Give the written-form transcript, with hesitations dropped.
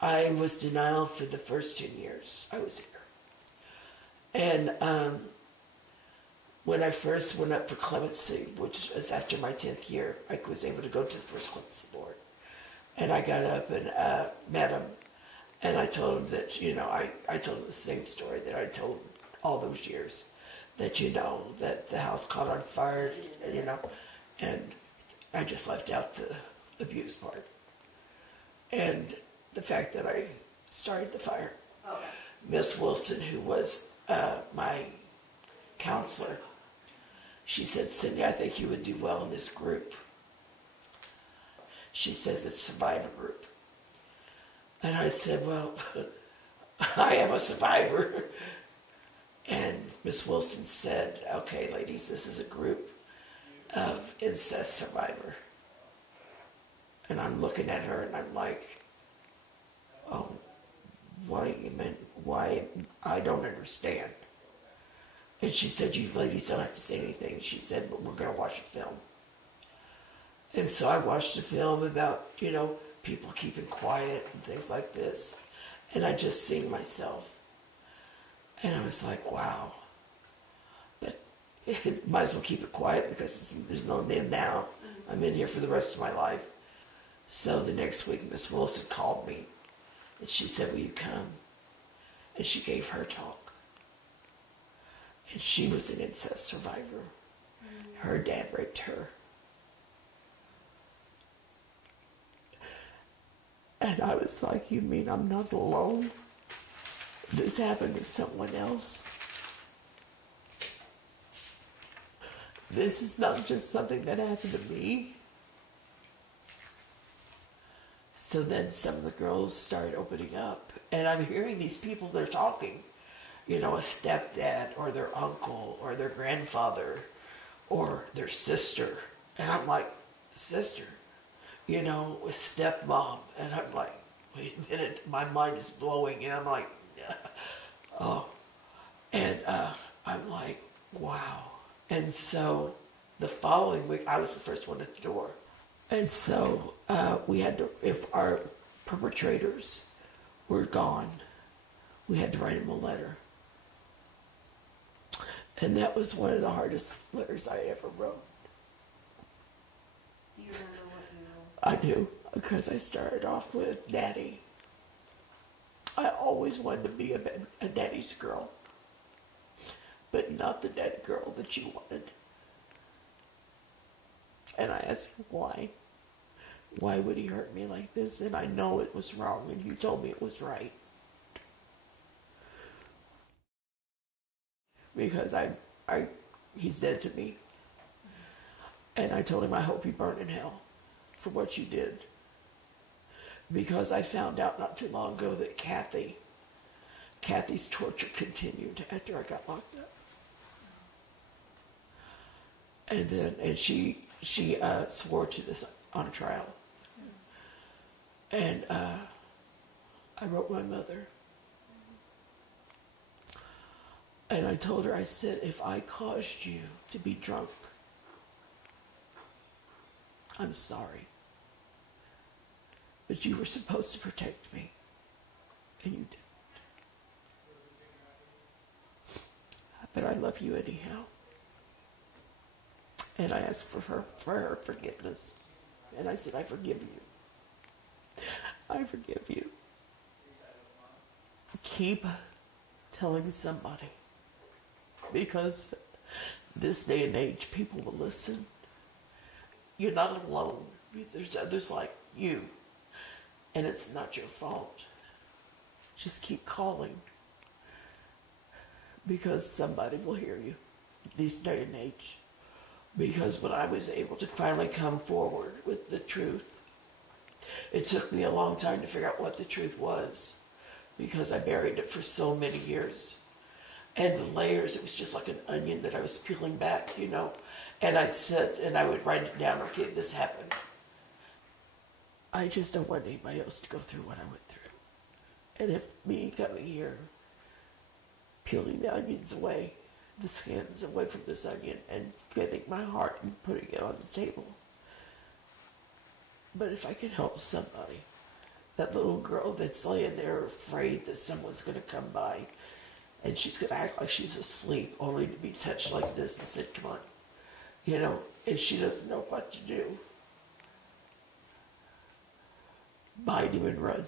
I was denial for the first 10 years I was here. And when I first went up for clemency, which was after my 10th year, I was able to go to the first clemency board. And I got up and met him. And I told him that, I told him the same story that I told all those years. That, that the house caught on fire, and I just left out the abuse part. And the fact that I started the fire. Okay. Miss Wilson, who was my counselor, she said, Cindy, I think you would do well in this group. She says it's survivor group. And I said, well, I am a survivor. And Miss Wilson said, okay, ladies, this is a group of incest survivor. And I'm looking at her and I'm like, oh, why, I don't understand. And she said, you ladies don't have to say anything. She said, but we're going to watch a film. And so I watched a film about, people keeping quiet and things like this. And I just seen myself. And I was like, wow. But might as well keep it quiet because there's no end now. I'm in here for the rest of my life. So the next week, Miss Wilson called me. And she said, will you come? And she gave her talk. And she was an incest survivor. Her dad raped her. And I was like, you mean I'm not alone? This happened to someone else. This is not just something that happened to me. So then some of the girls started opening up. And I'm hearing these people, they're talking. A stepdad or their uncle or their grandfather or their sister. And I'm like, sister? A stepmom. And I'm like, wait a minute, my mind is blowing. And I'm like, oh. And I'm like, wow. And so the following week, I was the first one at the door. And so we had to, if our perpetrators were gone, we had to write them a letter. And that was one of the hardest letters I ever wrote. Do you remember what you wrote? I do, because I started off with Daddy. I always wanted to be a daddy's girl, but not the daddy girl that you wanted. And I asked him why. Why would he hurt me like this? And I know it was wrong, and you told me it was right. Because he's dead to me. And I told him, I hope you burn in hell for what you did. Because I found out not too long ago that Kathy's torture continued after I got locked up. And she swore to this on a trial. And I wrote my mother. And I told her, I said, if I caused you to be drunk, I'm sorry. But you were supposed to protect me, and you didn't. But I love you anyhow. And I asked for her forgiveness. And I said, I forgive you. I forgive you. Keep telling somebody. Because this day and age, people will listen. You're not alone. There's others like you. And it's not your fault. Just keep calling. Because somebody will hear you this day and age. Because when I was able to finally come forward with the truth, it took me a long time to figure out what the truth was. Because I buried it for so many years. And the layers, it was just like an onion that I was peeling back, And I'd sit and I would write it down, okay, this happened. I just don't want anybody else to go through what I went through. And if me coming here, peeling the onions away, the skins away from this onion, and getting my heart and putting it on the table. But if I can help somebody that little girl that's laying there afraid that someone's going to come by and she's going to act like she's asleep only to be touched like this and said, come on, you know, and she doesn't know what to do. Bite him and run.